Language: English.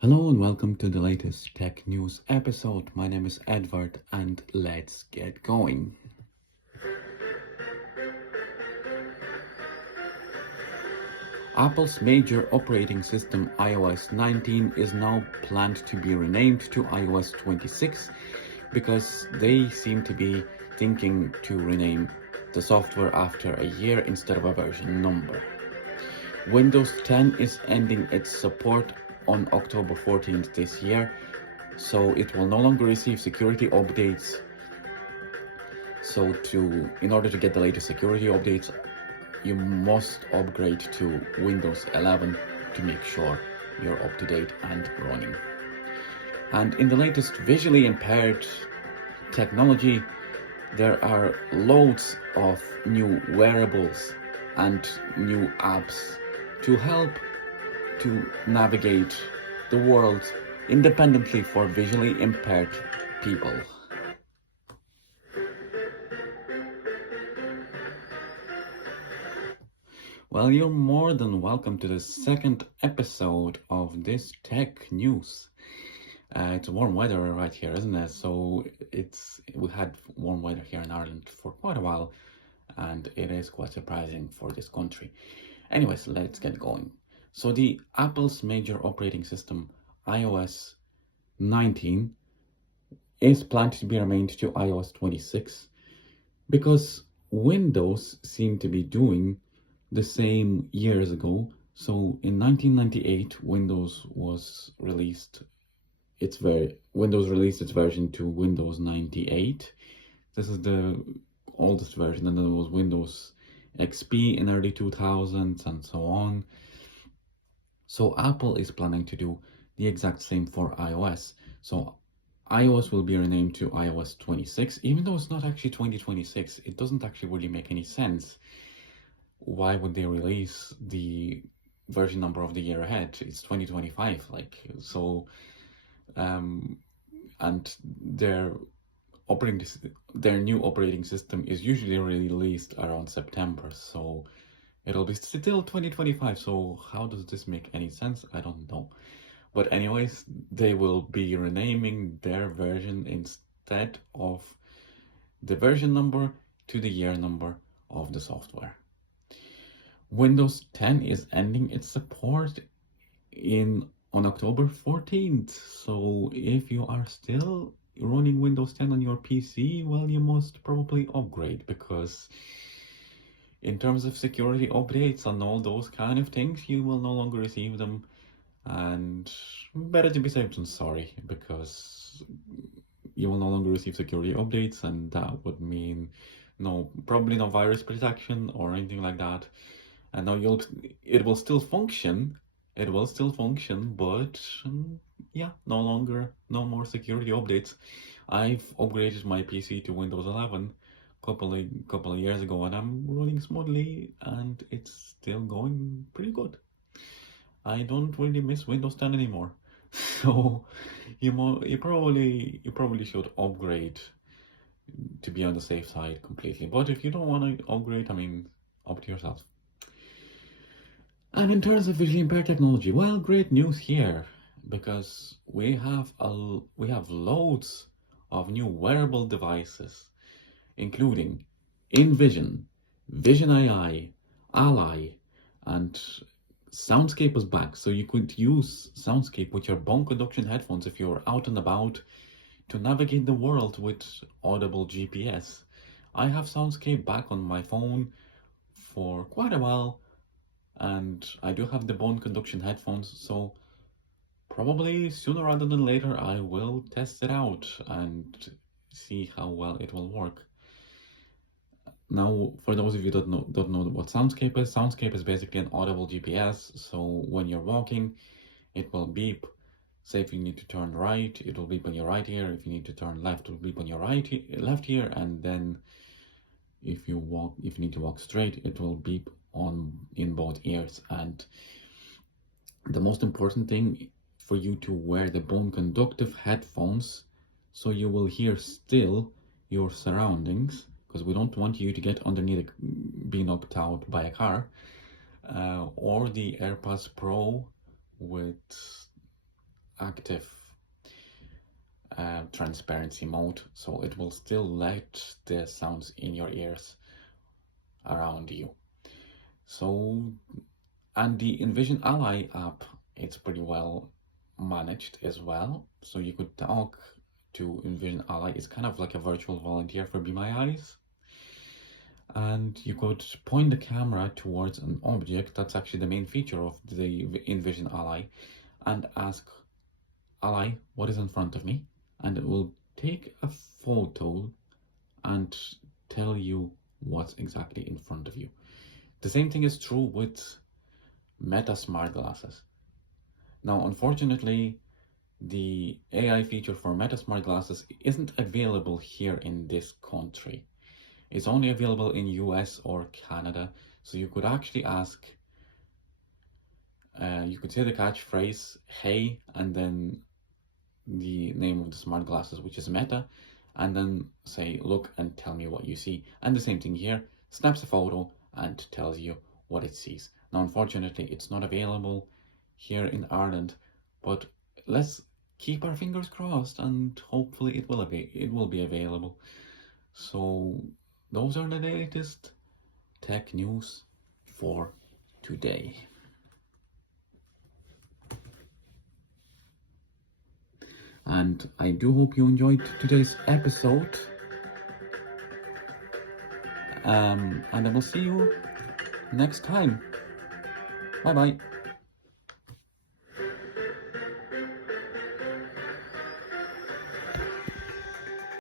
Hello and welcome to the latest tech news episode. My name is Edward and let's get going. Apple's major operating system iOS 19 is now planned to be renamed to iOS 26 because they seem to be thinking to rename the software after a year instead of a version number. Windows 10 is ending its support on October 14th this year, so it will no longer receive security updates. In order to get the latest security updates, you must upgrade to Windows 11 to make sure you're up to date and running. And in the latest visually impaired technology, there are loads of new wearables and new apps to help to navigate the world independently for visually impaired people. Well, you're more than welcome to the second episode of this tech news. It's warm weather right here, isn't it? So we had warm weather here in Ireland for quite a while, and it is quite surprising for this country. Anyways, let's get going. So the Apple's major operating system, iOS 19, is planned to be renamed to iOS 26 because Windows seemed to be doing the same years ago. So in 1998, Windows released its version to Windows 98. This is the oldest version, and then there was Windows XP in early 2000s and so on. So Apple is planning to do the exact same for iOS. So iOS will be renamed to iOS 26, even though it's not actually 2026. It doesn't actually really make any sense. Why would they release the version number of the year ahead? It's 2025, and their new operating system is usually released around September, so it'll be still 2025. So how does this make any sense? I don't know. But anyways, they will be renaming their version instead of the version number to the year number of the software. Windows 10 is ending its support on October 14th. So if you are still running Windows 10 on your PC, well, you must probably upgrade, because in terms of security updates and all those kind of things, you will no longer receive them. And better to be safe than sorry, because you will no longer receive security updates, and that would mean probably no virus protection or anything like that. And now it will still function. It will still function, but yeah, no more security updates. I've upgraded my PC to Windows 11 couple of years ago, and I'm running smoothly, and it's still going pretty good. I don't really miss Windows 10 anymore. So you probably should upgrade to be on the safe side completely. But if you don't want to upgrade, I mean, up to yourself. And in terms of visually impaired technology, well, great news here, because we have loads of new wearable devices, including InVision, Vision AI, Ally, and Soundscape is back. So you could use Soundscape with your bone conduction headphones if you're out and about to navigate the world with audible GPS. I have Soundscape back on my phone for quite a while, and I do have the bone conduction headphones, so probably sooner rather than later I will test it out and see how well it will work. Now, for those of you don't know what Soundscape is basically an audible GPS. So when you're walking, it will beep. Say if you need to turn right, it will beep on your right ear. If you need to turn left, it will beep on your left ear. And then if you need to walk straight, it will beep in both ears. And the most important thing for you to wear the bone conductive headphones, so you will hear still your surroundings, because we don't want you to get underneath be knocked out by a car, or the AirPods Pro with active transparency mode, so it will still let the sounds in your ears around you. So, and the Envision Ally app, it's pretty well managed as well. So you could talk to Envision Ally. It's kind of like a virtual volunteer for Be My Eyes. And you could point the camera towards an object. That's actually the main feature of the Envision Ally, and ask Ally, what is in front of me? And it will take a photo and tell you what's exactly in front of you. The same thing is true with Meta smart glasses. Now, unfortunately, the AI feature for Meta smart glasses isn't available here in this country. It's only available in US or Canada. So you could actually ask, you could say the catchphrase, hey, and then the name of the smart glasses, which is Meta, and then say, look and tell me what you see. And the same thing here, snaps a photo and tells you what it sees. Now, unfortunately, it's not available here in Ireland, but let's keep our fingers crossed and hopefully it will be available. So those are the latest tech news for today. And I do hope you enjoyed today's episode. And I will see you next time. Bye bye.